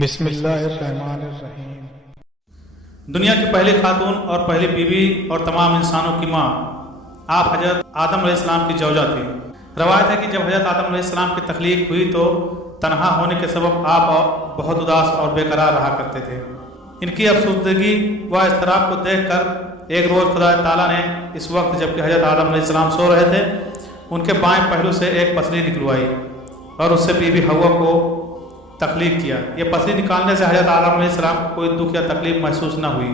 بسم اللہ الرحمن الرحیم۔ دنیا کی پہلی خاتون اور پہلی بیوی اور تمام انسانوں کی ماں آپ حضرت آدم علیہ السلام کی زوجہ تھی۔ روایت ہے کہ جب حضرت آدم علیہ السلام کی تخلیق ہوئی تو تنہا ہونے کے سبب آپ بہت اداس اور بے قرار رہا کرتے تھے۔ ان کی افسردگی و اضطراب کو دیکھ کر ایک روز خدا تعالیٰ نے اس وقت جب کہ حضرت آدم علیہ السلام سو رہے تھے ان کے بائیں پہلو سے ایک پسلی نکلوائی اور اس سے بی بی حوا کو تخلیق کیا۔ یہ پسلی نکالنے سے حضرت آدم علیہ السلام کو کوئی دکھ یا تکلیف محسوس نہ ہوئی۔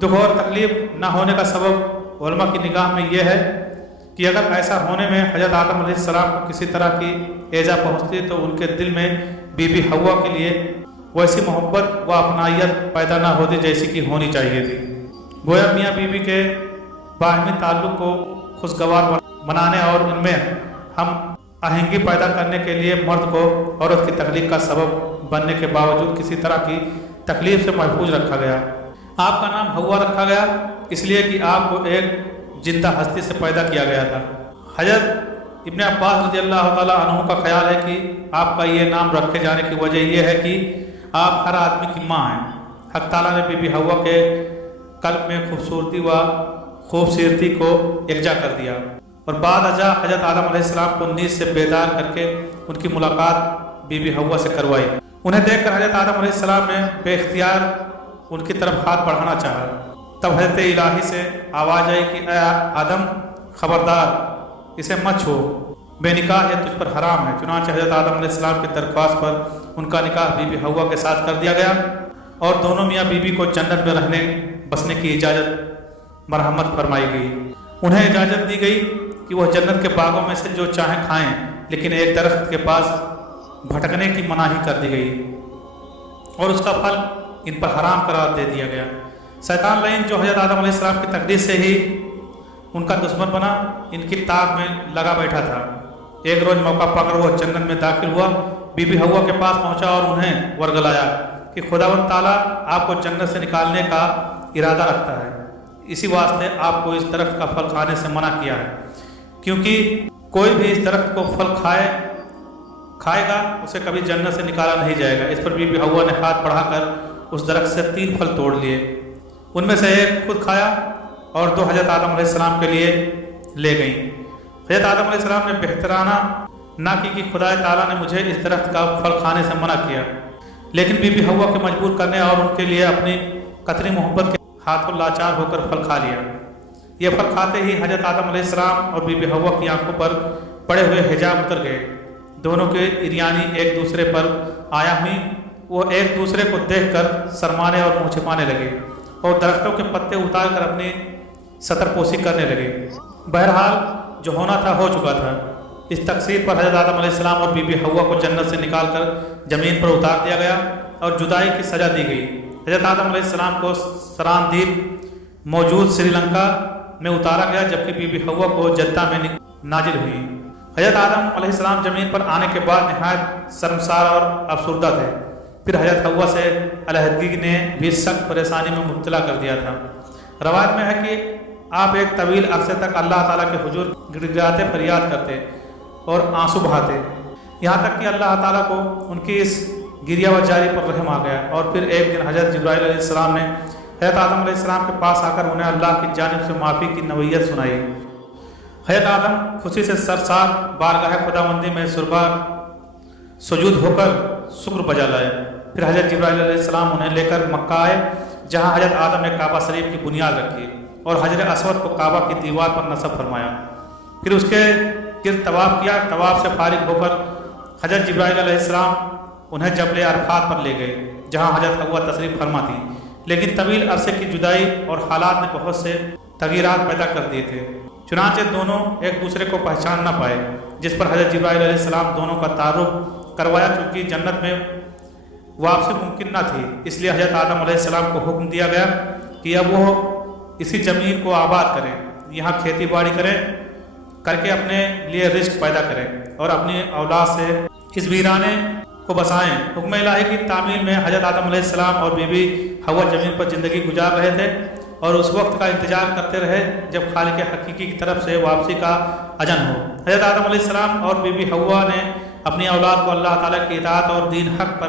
دکھ اور تکلیف نہ ہونے کا سبب علماء کی نگاہ میں یہ ہے کہ اگر ایسا ہونے میں حضرت آدم علیہ السلام کو کسی طرح کی ایذا پہنچتی تو ان کے دل میں بی بی حوا کے لیے ویسی محبت و اپنائیت پیدا نہ ہوتی جیسی کہ ہونی چاہیے تھی۔ گویا میاں بیوی کے باہمی تعلق کو خوشگوار بنانے اور ان میں ہم آہنگی پیدا کرنے کے لیے مرد کو عورت کی تخلیق کا سبب بننے کے باوجود کسی طرح کی تکلیف سے محفوظ رکھا گیا۔ آپ کا نام حوا رکھا گیا اس لیے کہ آپ کو ایک زندہ ہستی سے پیدا کیا گیا تھا۔ حضرت ابن عباس رضی اللہ تعالیٰ عنہ کا خیال ہے کہ آپ کا یہ نام رکھے جانے کی وجہ یہ ہے کہ آپ ہر آدمی کی ماں ہیں۔ حق تعالیٰ نے بی بی حوا کے قلب میں خوبصورتی و خوبصورتی کو یکجا کر دیا اور بعد ازاں حضرت آدم علیہ السلام کو نیند سے بیدار کر کے ان کی ملاقات بی بی حوا سے کروائی۔ انہیں دیکھ کر حضرت آدم علیہ السلام نے بے اختیار ان کی طرف ہاتھ بڑھانا چاہا۔ تب حضرت الہی سے آواز آئی کہ اے آدم خبردار اسے مت چھو، بے نکاح یہ تجھ پر حرام ہے۔ چنانچہ حضرت آدم علیہ السلام کی درخواست پر ان کا نکاح بی بی حوا کے ساتھ کر دیا گیا اور دونوں میاں بیوی کو جنت میں رہنے بسنے کی اجازت مرحمت فرمائی گئی۔ انہیں اجازت دی گئی کہ وہ جنت کے باغوں میں سے جو چاہیں کھائیں، لیکن ایک درخت کے پاس بھٹکنے کی مناہی کر دی گئی اور اس کا پھل ان پر حرام قرار دے دیا گیا۔ شیطان لعین جو حضرت آدم علیہ السلام کی تقدیر سے ہی ان کا دشمن بنا، ان کی طاق میں لگا بیٹھا تھا۔ ایک روز موقع پا کر وہ جنت میں داخل ہوا، بی بی حوا کے پاس پہنچا اور انہیں ورگلایا کہ خداوند تعالیٰ آپ کو جنت سے نکالنے کا ارادہ رکھتا ہے، اسی واسطے آپ کو اس درخت کا پھل کھانے سے منع کیا ہے، کیونکہ کوئی بھی اس درخت کو پھل کھائے گا اسے کبھی جنت سے نکالا نہیں جائے گا۔ اس پر بی بی حوا نے ہاتھ بڑھا کر اس درخت سے 3 پھل توڑ لیے، ان میں سے ایک خود کھایا اور 2 حضرت آدم علیہ السلام کے لیے لے گئیں۔ حضرت آدم علیہ السلام نے بہترانہ نہ کی کہ خدا تعالیٰ نے مجھے اس درخت کا پھل کھانے سے منع کیا، لیکن بی بی حوا کے مجبور کرنے اور ان کے لیے اپنی قطری محبت کے ہاتھوں لاچار ہو کر پھل کھا لیا۔ یہ پھل کھاتے ہی حضرت آدم علیہ السلام اور بی بی حوا کی آنکھوں پر پڑے ہوئے حجاب اتر گئے۔ دونوں کے اریانی ایک دوسرے پر آیا ہوئی، وہ ایک دوسرے کو دیکھ کر شرمانے اور منہ چھپانے لگے اور درختوں کے پتے اتار کر اپنی ستر پوشی کرنے لگے۔ بہرحال جو ہونا تھا ہو چکا تھا۔ اس تقصیر پر حضرت آدم علیہ السلام اور بی بی حوا کو جنت سے نکال کر زمین پر اتار دیا گیا اور جدائی کی سزا دی گئی۔ حضرت آدم علیہ السلام کو سراندیپ موجود سری لنکا میں اتارا گیا، جبکہ بی بی حوا کو جدہ میں نازل ہوئی۔ حضرت آدم علیہ السلام زمین پر آنے کے بعد نہایت شرمسار اور افسردہ تھے۔ پھر حضرت حوا سے علیحدگی نے بھی سخت پریشانی میں مبتلا کر دیا تھا۔ روایت میں ہے کہ آپ ایک طویل عرصے تک اللہ تعالیٰ کے حضور گڑ گڑاتے فریاد کرتے اور آنسو بہاتے، یہاں تک کہ اللہ تعالیٰ کو ان کی اس گریہ و جاری پر رحم آ گیا اور پھر ایک دن حضرت جبرائیل علیہ السلام نے حضرت آدم علیہ السلام کے پاس آ کر انہیں اللہ کی جانب سے معافی کی نوعیت سنائی۔ حضرت آدم خوشی سے سرسار بارگاہ خداوندی میں سجود ہو کر شکر بجا لائے۔ پھر حضرت جبرائیل علیہ السلام انہیں لے کر مکہ آئے، جہاں حضرت آدم نے کعبہ شریف کی بنیاد رکھی اور حجر اسود کو کعبہ کی دیوار پر نصب فرمایا۔ پھر اس کے گرد طواف کیا۔ طواف سے فارغ ہو کر حضرت جبرائیل علیہ السلام انہیں جبل عرفات پر لے گئے، جہاں حضرت حوا تشریف فرما تھی، لیکن طویل عرصے کی جدائی اور حالات نے بہت سے تغیرات پیدا کر دیے تھے، چنانچہ دونوں ایک دوسرے کو پہچان نہ پائے، جس پر حضرت جبرائیل علیہ السلام دونوں کا تعارف کروایا۔ چونکہ جنت میں واپسی ممکن نہ تھی، اس لیے حضرت آدم علیہ السلام کو حکم دیا گیا کہ اب وہ اسی زمین کو آباد کریں، یہاں کھیتی باڑی کریں، کر کے اپنے لیے رزق پیدا کریں اور اپنی اولاد سے اس ویرانے کو بسائیں۔ حکم الہی کی تعمیل میں حضرت آدم علیہ السلام اور بی بی حوا زمین پر زندگی گزار رہے تھے اور اس وقت کا انتظار کرتے رہے جب خالق حقیقی کی طرف سے واپسی کا اذن ہو۔ حضرت آدم علیہ السلام اور بی بی حوا نے اپنی اولاد کو اللہ تعالیٰ کی اطاعت اور دین حق پر